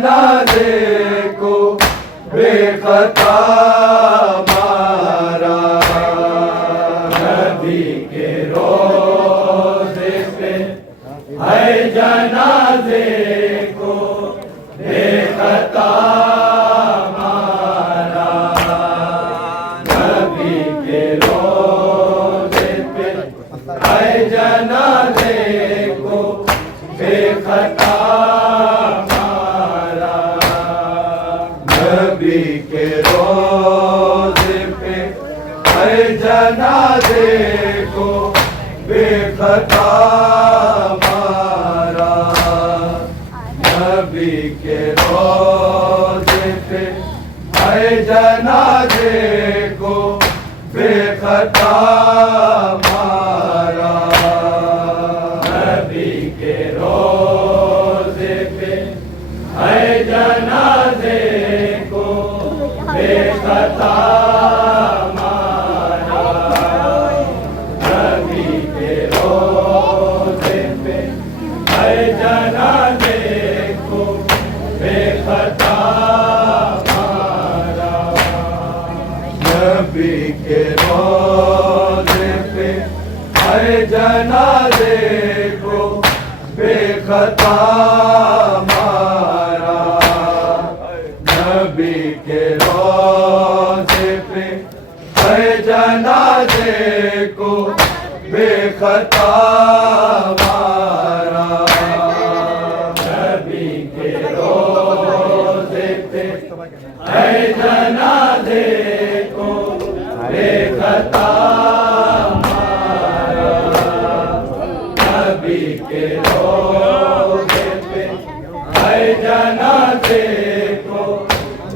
जनाजे को बेखता मारा। नबी के रोज़े पे है जनाजे को बेखता मारा। नबी के रोज़े पे है जनाजे को बेखता मारा। नबी के रोज़े पे है जनाजे को बेखता मारा। नबी के रोज़े पे है जनाजे को बेखता मारा। नबी के रोज़े पे है जनाजे को बेखता मारा। नबी के रोज़े पे है जनाजे को बेखता मारा। नबी के रोज़े पे है जनाजे को बेखता मारा। नबी के रोज़े पे है जनाजे को बेखता मारा। नबी के रोज़े पे है जनाजे को बेखता मारा। नबी के रोज़े पे है जनाजे को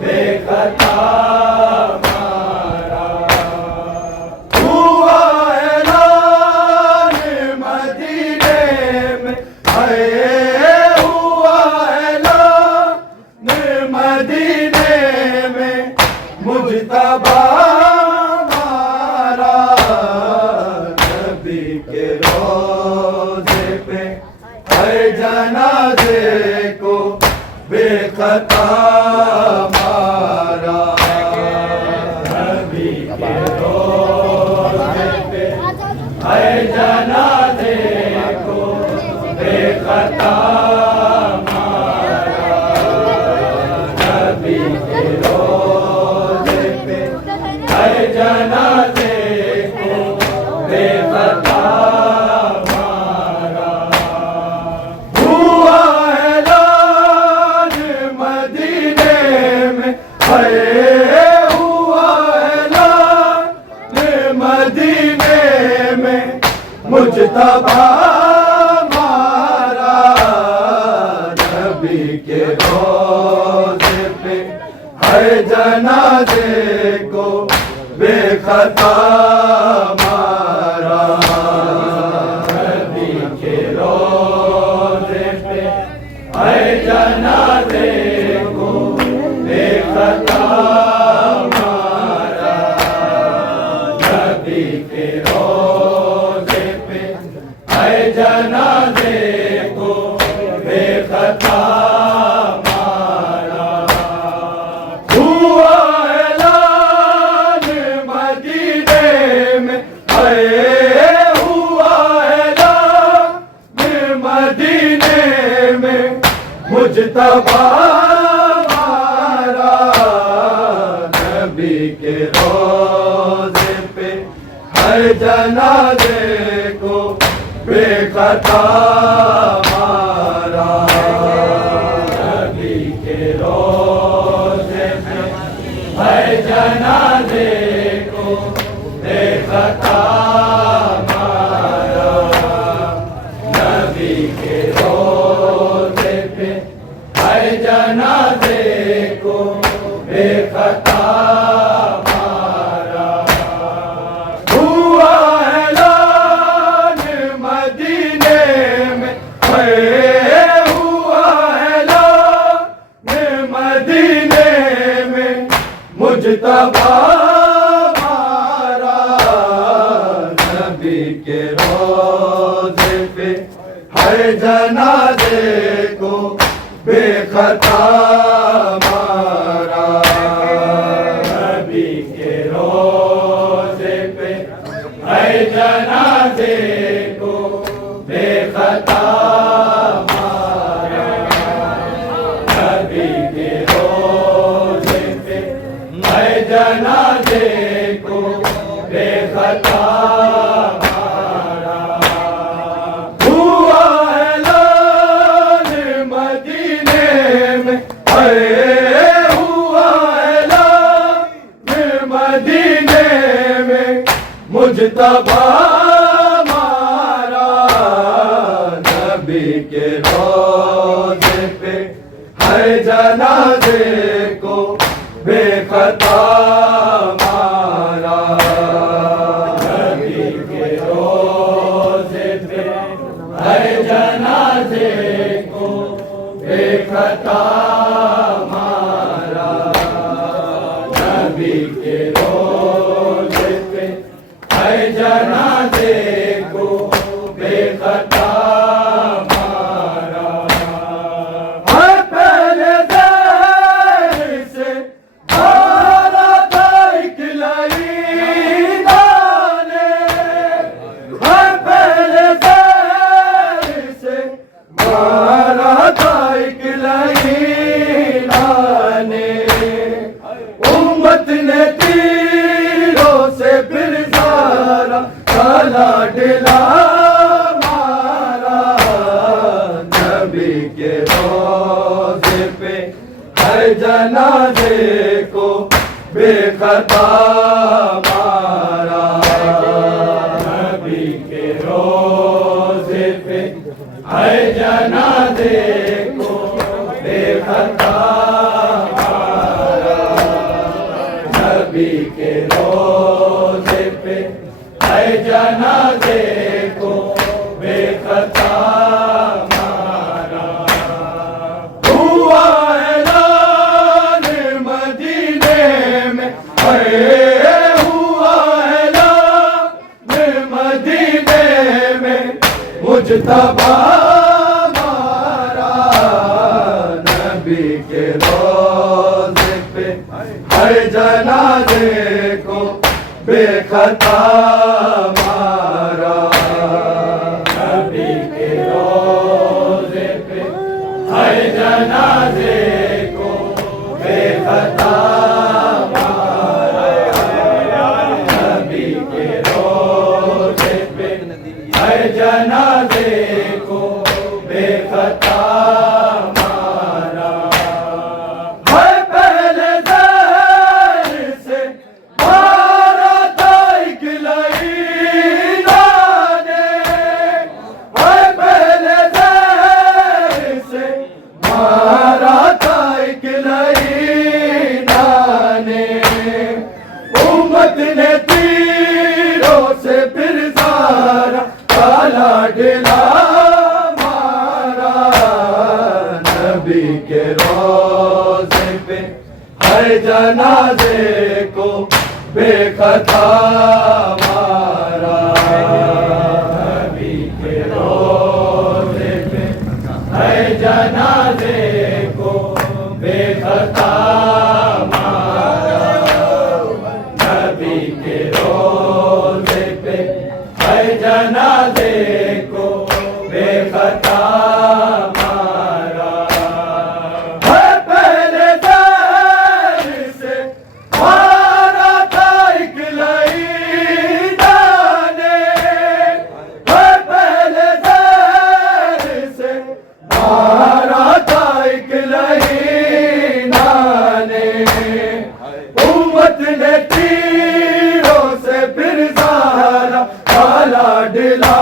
बेखता मारा। हुआ ऐलान मदीने में है, हुआ ऐलान मदीने में मुज्तबा मारा। नबी के रोज़े पे है जनाजे को बेखता मारा। नबी के रोज़े पे है जनाजे को बेखता मारा। नबी के रोज़े पे है जनाजे को बेखता मारा। हुआ ऐलान मदीने में है, हुआ ऐलान मदीने में मुज्तबा मारा। नबी के रोज़े पे है जनाजे को बेखता मारा। नबी के रोज़े पे है जनाजे को बेखता मारा। नबी के रोज़े पे है जनाजे को बेखता मारा। हुआ ऐलान मदीने में है, हुआ ऐलान मदीने में मुज्तबा मारा। नबी के रोज़े पे है जनाजे को बेखता मारा। नबी के रोज़े पे है जनाजे को बेखता मारा। नबी के रोज़े पे है जनाजे को बेखता मारा। हुआ ऐलान मदीने में है, हुआ ऐलान मदीने में मुज्तबा मारा। नबी के रोज़े पे है जनाजे को बेखता مجتبی ہمارا نبی کے روضے پہ ہے جنازے کو بے خطا مارا نبی کے روضے پہ ہے جنازے کو بے خطا مارا نبی کے روضے پہ ہے جنازے کو بے خطا مارا ہر پہلے دیر سے مارا تھا ایک لعینہ نے ہر پہلے دیر سے مارا تھا ایک لعینہ نے امت نے تیروں سے پھر سارا کالا ڈلا مارا نبی کے روضے پہ ہر جنازے کو بے خطا مارا نبی کے روضے پہ ہر جنازے کو بے خطا نبی کے روضے پہ ہے جنازے کو بے خطا مارا ہوا اعلان مدینے میں ہوا اعلان مدینے میں مجتبی ہمارا نبی کے روضے پہ ہے جنازے کو بے خطا مارا نبی کے روضے پہ ہے جنازے کو بے خطا مارا نبی کے روضے پہ ہے جنازے کو بے خطا مارا ہر پہلے دیر سے مارا تھا ایک لعینہ نے ہر پہلے دیر سے مارا تھا ایک لعینہ نے امت نے تیروں سے پھر سارا کالا ڈلا مارا نبی کے روضے پہ ہے جنازے کو بے خطا مارا نبی کے روضے پہ ہے جنازے کو بے خطا مارا نبی کے روضے پہ ہے جنازے کو بے خطا مارا ہر پہلے دیر سے مارا تھا ایک لعینہ نے ہر پہلے دیر سے مارا تھا ایک لعینہ نے امت نے تیروں سے پھر سارا کالا ڈلا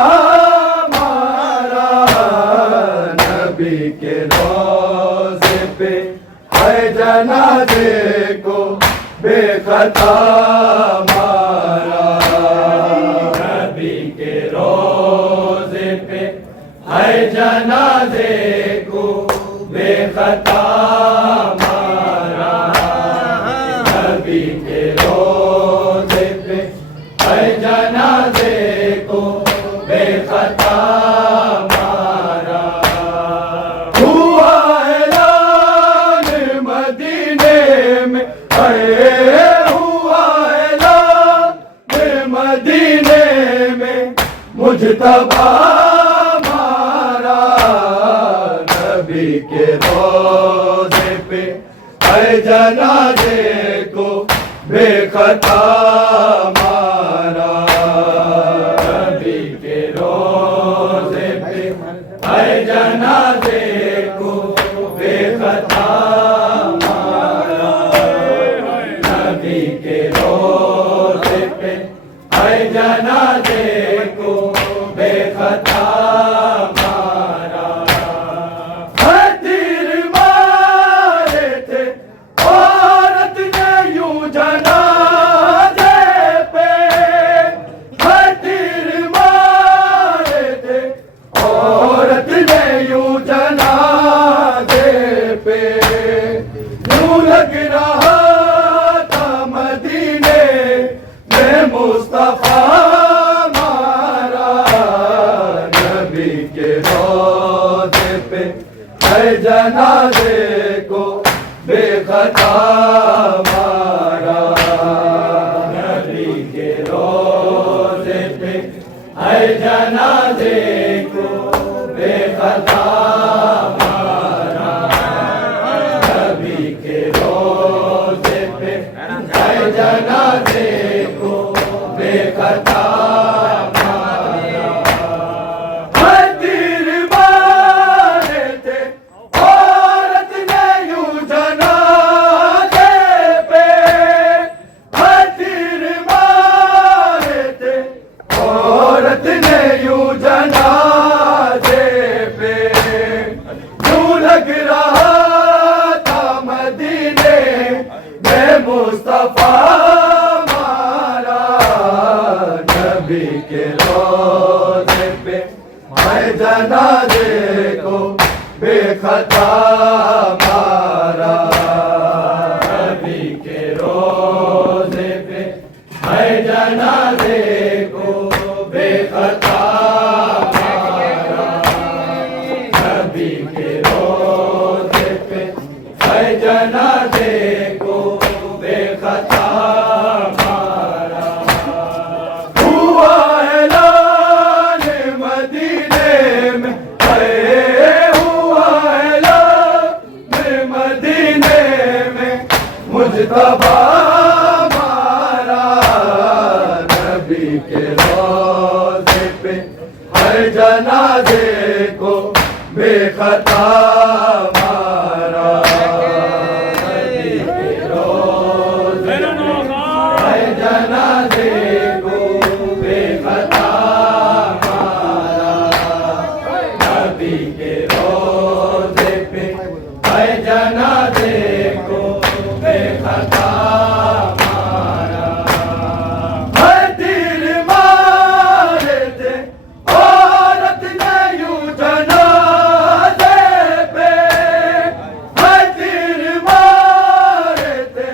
مارا نبی کے روضے پہ ہے جنازے کو بے خطا مارا نبی کے روضے پہ ہے جنازے کو بے خطا مارا نبی کے روضے پہ ہے جنازے کو بے خطا مارا ہوا اعلان مدینے میں ہوا اعلان مدینے میں مجتبی ہمارا نبی کے روضے پہ ہے جنازے کو بے خطا مارا نبی کے روضے پہ ہے جنازے کو بے خطا مارا نبی کے روضے پہ ہے جنازے ہے جنازے کو بے خطا مارا، نبی کے روزے پہ ہے جنازے کو بے خطا مارا، نبی کے روزے پہ ہے جنازے کو بے خطا کے روزے پہ ہے جنازے کو بے خطا مارا، نبی کے روزے پہ ہے جنازے کو بے خطا مارا، نبی کے روزے پہ ہے جنازے کو بے خطا مجتبیٰ مارا، نبی کے روزے پہ ہے جنازے کو بے خطا مارا، نبی کے روزے پہ ہے جنازے کو بے خطا مارا، نبی کے روزے پہ ہے جنازے کو بے خطا مارا، ہے تیر مارے تھے عورت نے یوں جنازے پہ، ہے تیر مارے تھے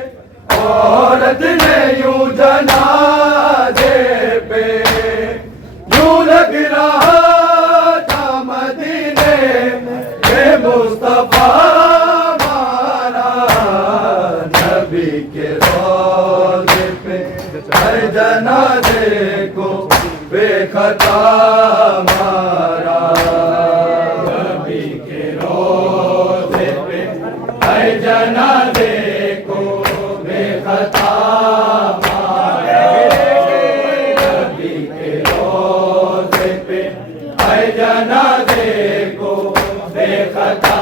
عورت نے یوں جنازے پہ، یوں لگ رہا تھا مدینے میں مصطفیٰ نبی کے روزے پہ ہے جنازے کو بے خطا مارا، نبی کے روزے پہ ہے جنازے کو بے خطا مارا، نبی کے روزے پہ ہے جنازے کو بے خطا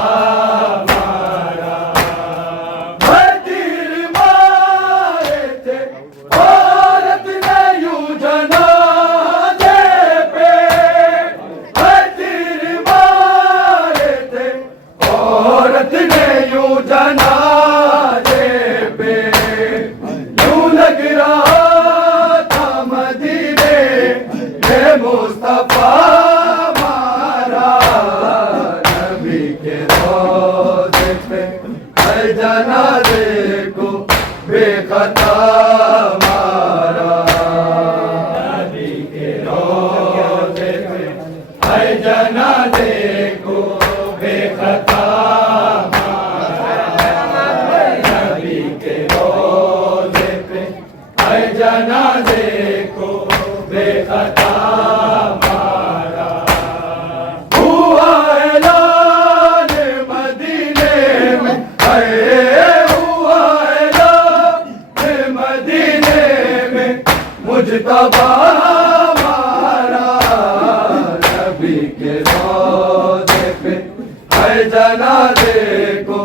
جنازے کو بے خطا مارا، نبی کے روزے پہ ہے جنازے کو بے خطا مارا، نبی کے روزے پہ ہے جنازے کو بے خطا مارا، ہوا اعلان مدینے میں مجتبیٰ مارا، نبی کے روزے پہ ہے جنازے کو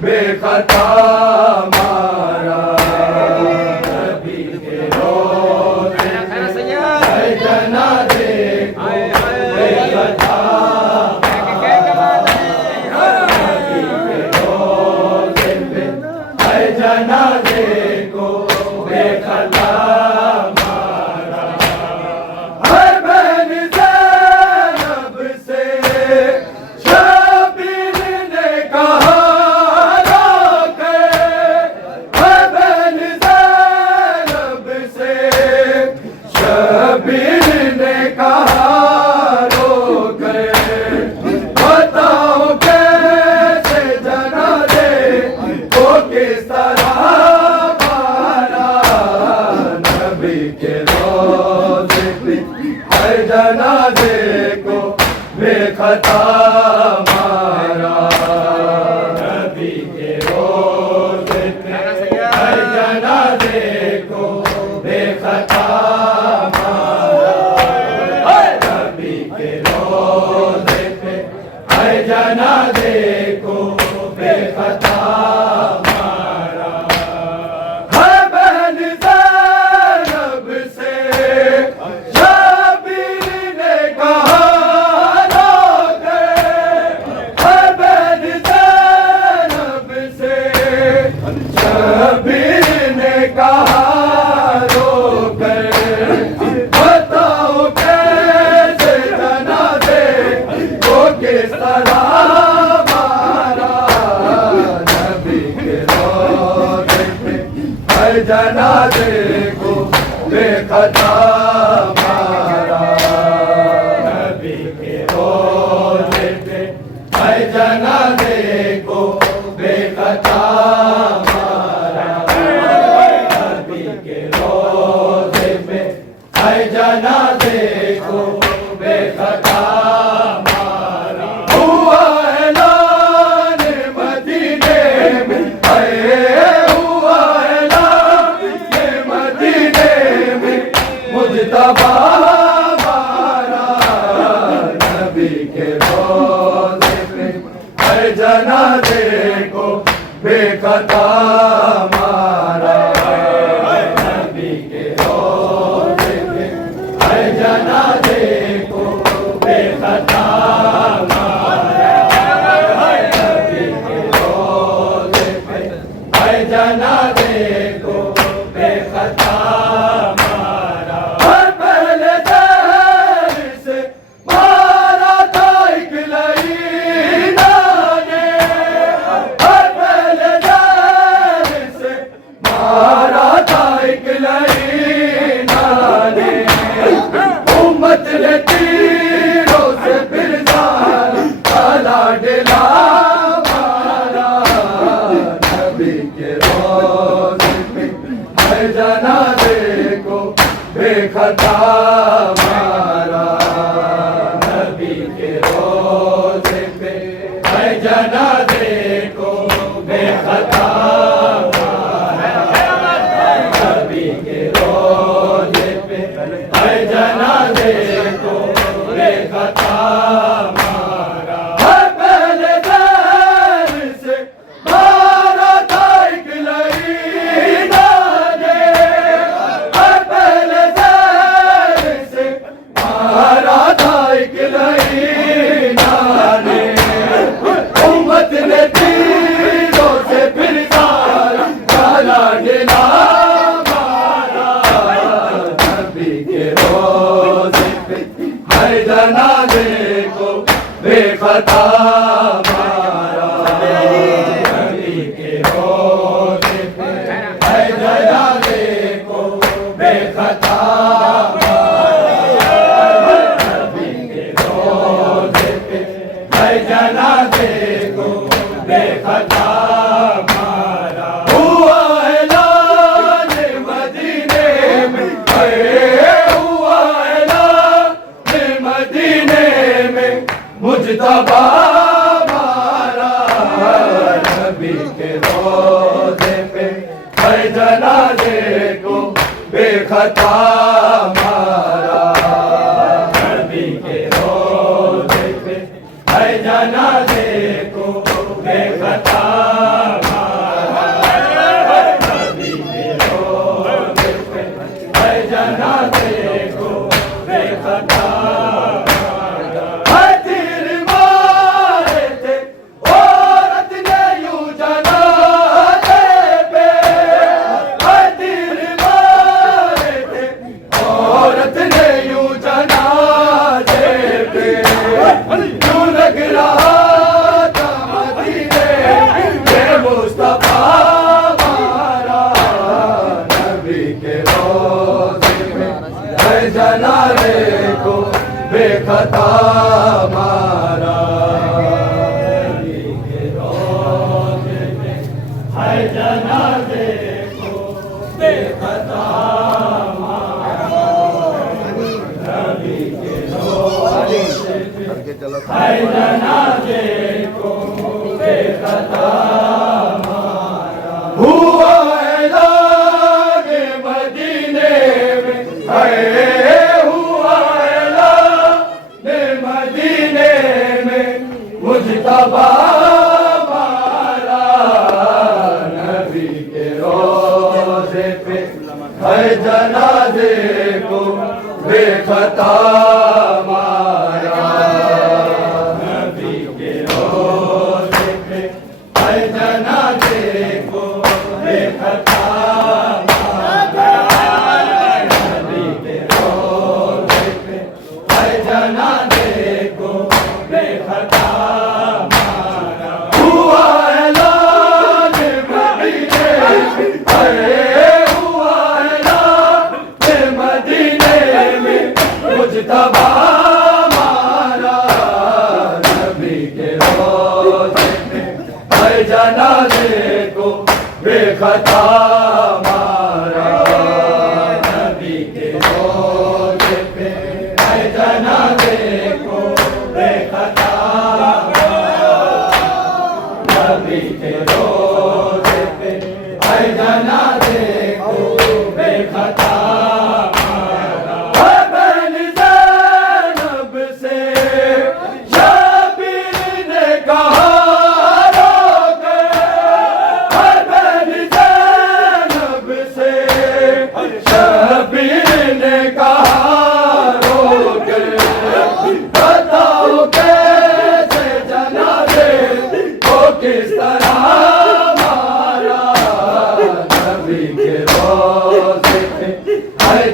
بے خطا مارا، نبی کے روزے پہ ہے جنازے کو بے خطا مارا، نبی کے روزے پہ ہے جنازے کو بے خطا जनाजे को बेखता मारा। नबी के रोज़े पे है जनाजे को बेखता मारा। नबी के रोज़े पे है जनाजे को बेखता मारा। हुआ ऐलान मदीने में, हुआ ऐलान मदीने में, मुज्तबा हमारा। नबी के रोज़े पे है जनाजे को बेखता मारा। नबी के रोज़े पे है जनाजे को बेखता मारा। नबी के रोज़े पे है जनाजे को बेखता मारा। पहले दर से मारा था एक लईना ने, पहले दर से मारा था एक लईना ने। उम्मत ने तीरों से फिर काला डिला मारा। नबी के रोज़े पे है जनाजे को बेखता मारा। नबी के रोज़े पे है जनाजे को बेखता मारा। नबी के रोज़े पे है जनाजे को बेखता मारा। पहले दर से मारा था एक लईना ने, पहले दर से मारा था एक लईना ने। उम्मत ने तीरों से फिर काला डिला मारा। नबी के रोज़े पे है जनाजे को बेखता मारा। नबी के रोज़े पे है जनाजे को बेखता मारा। नबी के रोज़े पे है जनाजे को बेखता मारा। हुआ ऐलान मदीने में, हुआ ऐलान मदीने में, मुज्तबा हमारा। नबी के रोज़े पे है जनाजे को बेखता मारा। नबी के रोज़े पे है जनाजे को बेखता मारा। नबी के रोज़े पे है जनाजे को बेखता मारा। है तीर मारे थे औरत ने यूं जनाजे पे, है तीर मारे थे औरत ने यूं जनाजे पे। यूं लग रहा था मदीने में मुस्तफा हमारा। नबी के रोज़े में है जनाजे को बेखता मारा। नबी के रोज़े में है जनाजे को बेखता मारा। नबी के रोज़े पे है जनाजे को बेखता मारा। हुआ ऐलान मदीने में, हुआ ऐलान मदीने में, मुज्तबा हमारा। नबी के रोज़े पे है जनाजे को बेखता मारा। नबी के रोज़े पे है जनाजे को बेखता मारा। नबी के रोज़े पे है जनाजे को बेखता मारा। हुआ ऐलान मदीने में, जनाजे को बेखता मारा नबी के रोज़े पे है जनाजे को बेखता नबी के रोज़े पे है जनाजे को बेखता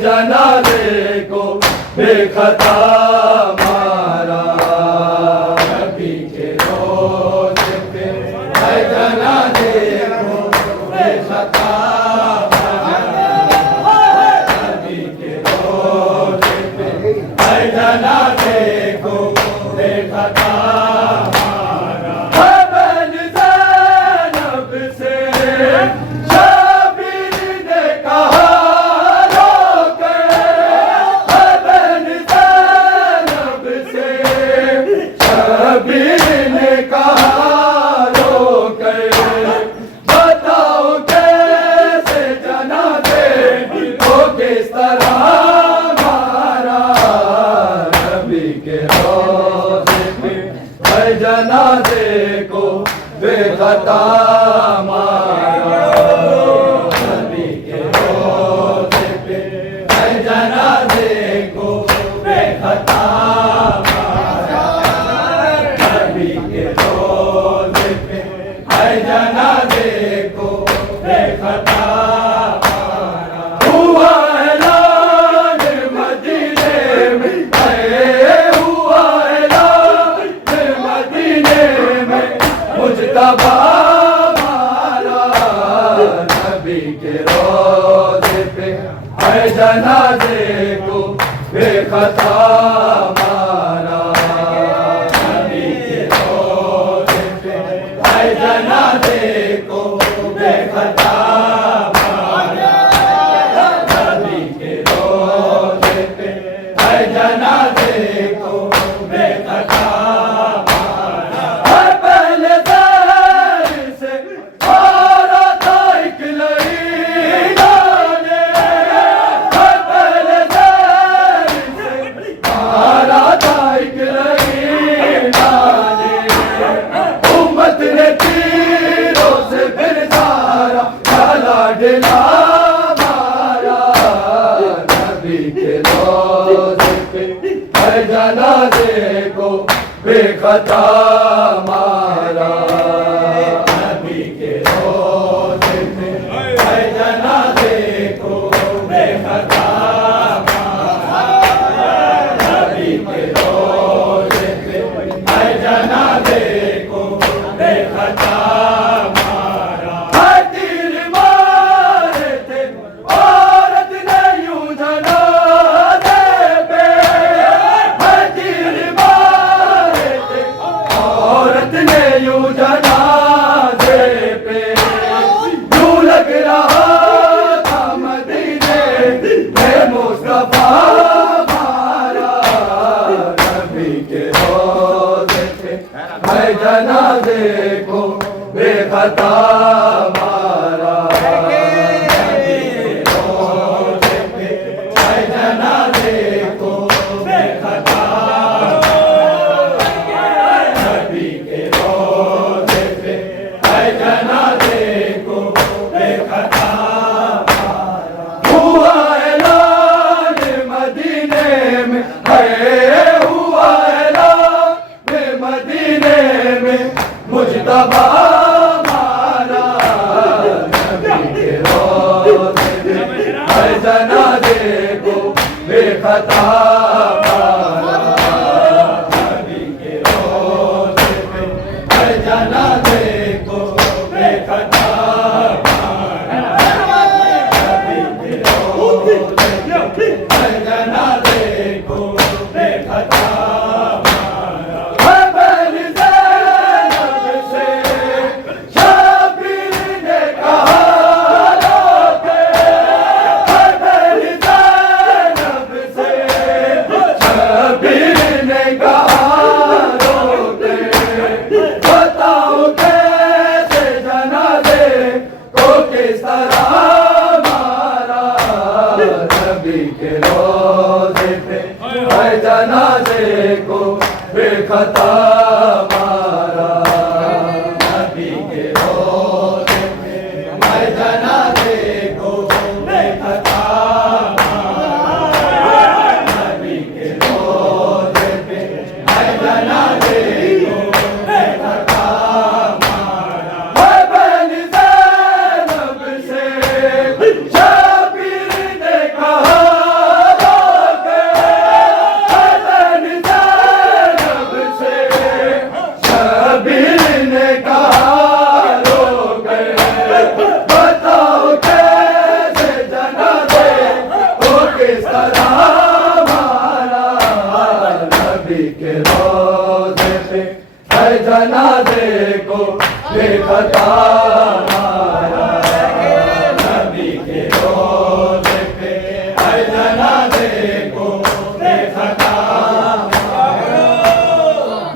जनाजे को बेखता मारा नबी के रोज़े पे है जनाजे को बेखता नबी के रोज़े पे है जनाजे को बेखता जनाजे को बेखता मारा नबी के रोज़े पे है जनाजे को बेखता मारा नबी के रोज़े पे है जनाजे को बेखता मारा हुआ ऐलान मदीने में मुजतबा मारा नबी के रोज़े पे है जनाजे को बेखता मारा नबी के रोज़े पे है जनाजे को बेखता मारा नबी के रोज़े पे है जनाजे को बेखता जनाजे को बेखता मारा नबी के रोज़े पे है जनाजे को बेखता मारा नबी के रोज़े पे है जनाजे को बेखता मारा तीर मारे थे औरत ने यूं जनाजे पे यूं जनाजे पे यूं लग रहा था मदीने में मुस्तफा मारा नबी के रोज़े पे है जनाजे को बेखता मारा नबी के रोज़े पे है जनाजे को बेखता नबी के रोज़े पे है जनाजे को बेखता हुआ ऐलान मदीने में है हुआ ऐलान मदीने में मुजतबा मारा नबी के रोज़े पे है जनाजे को बेखता मारा नबी के रोज़े पे है जनाजे को बेखता मारा नबी के रोज़े पे है जनाजे को बेखता मारा है पहली ज़ैनब से خطا مارا نبی کے روزے پہ میں جنازے کو بے خطا مارا نبی کے روزے پہ میں جنازے کو بے خطا مارا میں بن زینب سے شبیر نے کہا جنازے کو بے خطا مارا نبی کے روزے پہ اے جنازے کو بے خطا مارا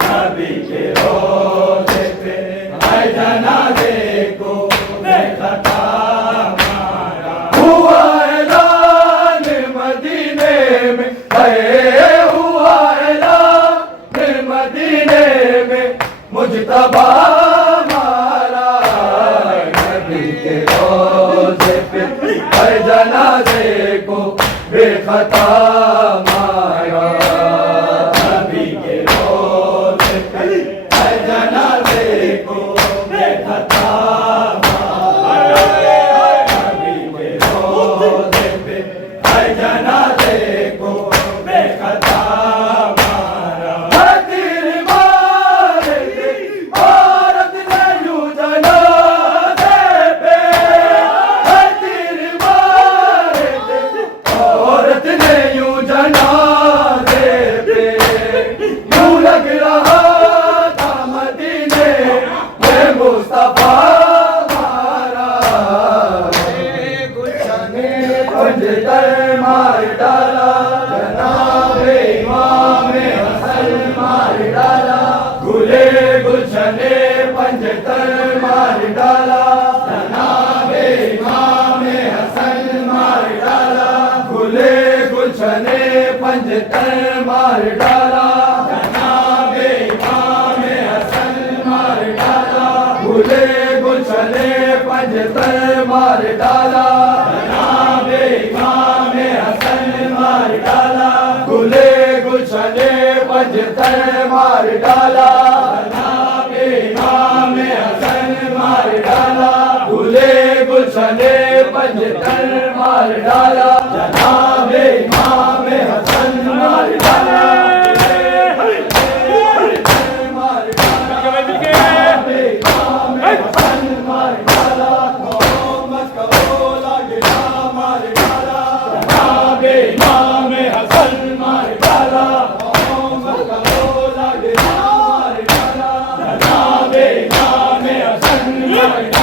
نبی کے روزے پہ اے جنازے کو بے خطا مارا ہوا اعلان مدینے میں ہوا اعلان مدینے میں مجتبی مارا نبی کے روزے پہ ہر جنازے کو بے خطا مارا نبی کے روزے پہ ہر جنازے کو بے خطا مارا نبی کے روزے پہ ہر جنازے کو بے خطا مار ڈالا جناب امام حسن مار ڈالا گلے گلشنے پنجتر مار ڈالا جناب امام حسن مار ڈالا گلے گلشنے پنجتر مار ڈالا جناب امام حسن مار ڈالا گلے گلشنے پنجتر مار ڈالا جناب امام حسن مار ڈالا گلے گلشنے پنجتر مار ڈالا جناب امام حسن مار ڈالا گلے گلشنے پنجتر مار ڈالا جناب امام حسن مار ڈالا امام حسن مار ڈالا محمد کا رولا گرا مار ڈالا جناب امام حسن مار ڈالا